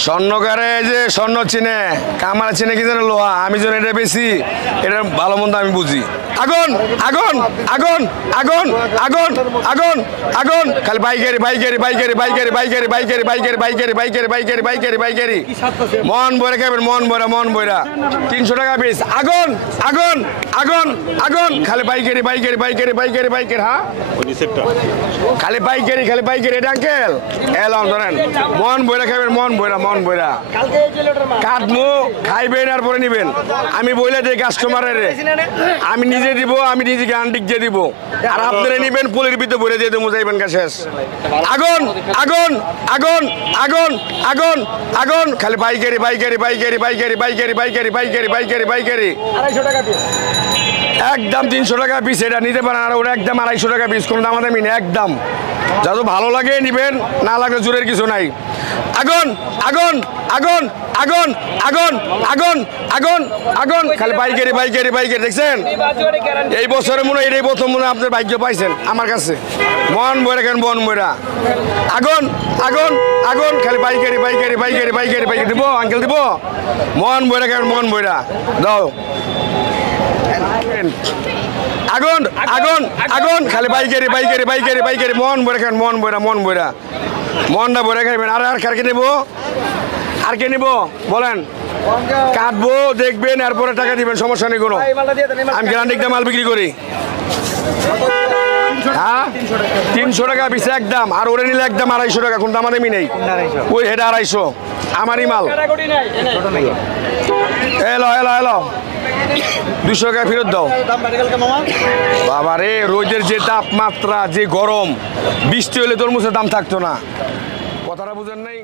স্বর্ণকারে যে স্বর্ণ চিনে কামারা চিনে কি জানে লোহা আমি যেন এটা বেশি এটা ভালো মন্দ আমি বুঝি আগুন আগুন আগুন আগুন আগুন আগুন আগুন খালি বাইকেরি বাইকেরি বাইকেরি বাইকেরি বাইকেরি বাইকেরি বাইকেরি বাইকেরি বাইকেরি বাইকেরি বাইকেরি বাইকেরি মন বইরা খাবেন মন বইরা 300 টাকা পিস আগুন আগুন আগুন আগুন খালি বাইকেরি বাইকেরি বাইকেরি বাইকেরি বাইকেরি হ্যাঁ খালি বাইকেরি এটা আঙ্কেল এলাম ধরেন মন বইরা খাবেন মন বইরা কাটমু খাইবেন আর পরে নিবেন আমি বইলে দিই কাস্টমারের আমি নিজে দিব আমি নিজে গান্ডিক দিয়ে দিব আর আপনারা নিবেন পুলির ভিতরে ভরে দিয়ে দেবো যাইবেন কা শেষ আগুন আগুন আগুন আগুন আগুন আগুন খালি বাইকেরি বাইকেরি বাইকেরি বাইকেরি বাইকেরি বাইকেরি বাইকেরি বাইকেরি বাইকেরি 250 টাকা পিস একদম 300 টাকা পিস এটা নিতে পারেন আর ওটা একদম 250 টাকা পিস কোনো দামাদামি নেই একদম যত ভালো লাগে নিবেন না লাগলে জোরের কিছু নাই আগুন আগুন আগুন আগুন আগুন আগুন আগুন আগুন খালি বাইকেরি বাইকেরি বাইকেরি দেখছেন এই বছরে মনে হয় এই প্রথম মনে হয় আপনার ভাগ্য পাইছেন আমার কাছে মন বইরা কেন মন বইরা আগুন আগুন আগুন খালি বাইকেরি বাইকেরি বাইকেরি বাইকেরি বাইকেরি দিব আঙ্কেল দিব মন বইরা কেন মন বইরা দাও আগুন আগুন আগুন খালি বাইকেরি বাইকেরি বাইকেরি বাইকেরি মন বইরা কেন মন বইরা মনটা বইরা খাইবেন আর কে নেবো আর কে নিবো বলেন কাটবো দেখবেন এরপরে টাকা দিবেন সমস্যা নেই কোনো আমি গ্যারান্টি দিয়ে মাল বিক্রি করি হ্যাঁ 300 টাকা পিস একদম আর ওরে নিলে একদম 250 টাকা কোন দামাদামি নেই ওই এটা 250 আমারই মাল এলো এলো এলো 200 টাকা ফেরত দাও বাবা রে রোদের যে তাপমাত্রা যে গরম বৃষ্টি হলে তরমুজের দাম থাকতো না কথাটা বুঝেন নাই।